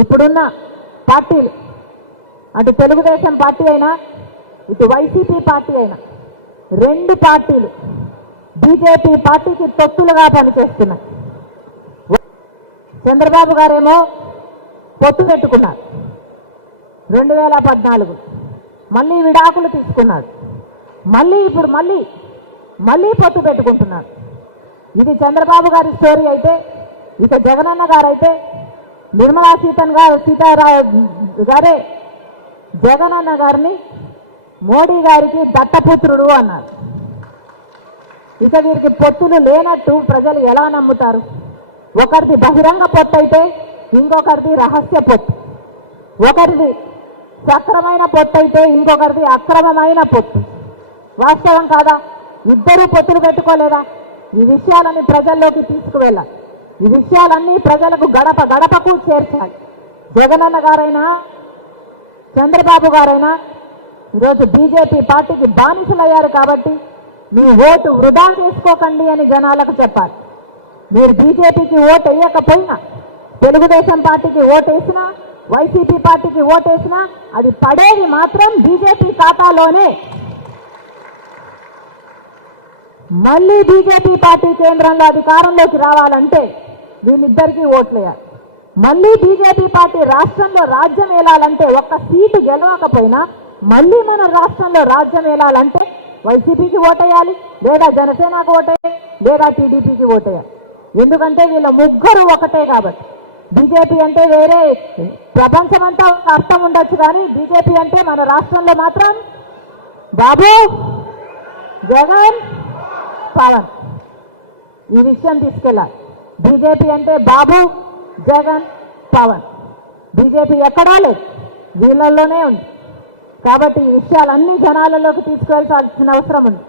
ఇప్పుడున్న పార్టీలు అటు తెలుగుదేశం పార్టీ అయినా ఇటు వైసీపీ పార్టీ అయినా రెండు పార్టీలు బీజేపీ పార్టీకి తొత్తులుగా పనిచేస్తున్నాయి. చంద్రబాబు గారేమో పొత్తు పెట్టుకున్నారు 2014, మళ్ళీ విడాకులు తీసుకున్నాడు, ఇప్పుడు మళ్ళీ పొత్తు పెట్టుకుంటున్నాడు. ఇది చంద్రబాబు గారి స్టోరీ అయితే, ఇక జగనన్న గారైతే నిర్మలా సీతారావు గారే జగనన్న గారిని మోడీ గారికి దత్తపుత్రుడు అన్నారు. ఇక వీరికి పొత్తులు లేనట్టు ప్రజలు ఎలా నమ్ముతారు? ఒకరిది బహిరంగ పొత్తు అయితే ఇంకొకరిది రహస్య పొత్తు, ఒకరిది సక్రమైన పొత్తు అయితే ఇంకొకరిది అక్రమమైన పొత్తు. వాస్తవం కాదా? ఇద్దరూ పొత్తులు పెట్టుకోలేదా? ఈ విషయాలన్నీ ప్రజల్లోకి తీసుకువెళ్ళాలి. ఈ విషయాలన్నీ ప్రజలకు గడప గడపకు చేర్చాలి. జగనన్న గారైనా చంద్రబాబు గారైనా ఈరోజు బీజేపీ పార్టీకి బానిసలయ్యారు కాబట్టి మీ ఓటు వృధా చేసుకోకండి అని జనాలకు చెప్పాలి. మీరు బీజేపీకి ఓటు వేయకపోయినా, తెలుగుదేశం పార్టీకి ఓటేసినా, వైసీపీ పార్టీకి ఓటేసినా అది పడేది మాత్రం బీజేపీ ఖాతాలోనే. మళ్ళీ బీజేపీ పార్టీ కేంద్రంలో అధికారంలోకి రావాలంటే వీళ్ళిద్దరికీ ఓట్లేయాలి. మళ్ళీ బీజేపీ పార్టీ రాష్ట్రంలో రాజ్యం ఏలాలంటే, ఒక్క సీటు గెలవకపోయినా మళ్ళీ మన రాష్ట్రంలో రాజ్యం ఏలాలంటే వైసీపీకి ఓటేయాలి, లేదా జనసేనకు ఓటేయాలి, లేదా టీడీపీకి ఓటేయాలి. ఎందుకంటే వీళ్ళ ముగ్గురు ఒకటే కాబట్టి. బీజేపీ అంటే వేరే ప్రపంచమంతా అర్థం ఉండొచ్చు, కానీ బీజేపీ అంటే మన రాష్ట్రంలో మాత్రం బాబు, జగన్, పవన్. ఈ విషయం తీసుకెళ్ళాలి. బీజేపీ అంటే బాబు, జగన్, పవన్. బీజేపీ ఎక్కడా లేదు, వీళ్ళల్లోనే ఉంది. కాబట్టి ఈ విషయాలన్నీ జనాలలోకి తీసుకెళ్లాల్సిన అవసరం ఉంది.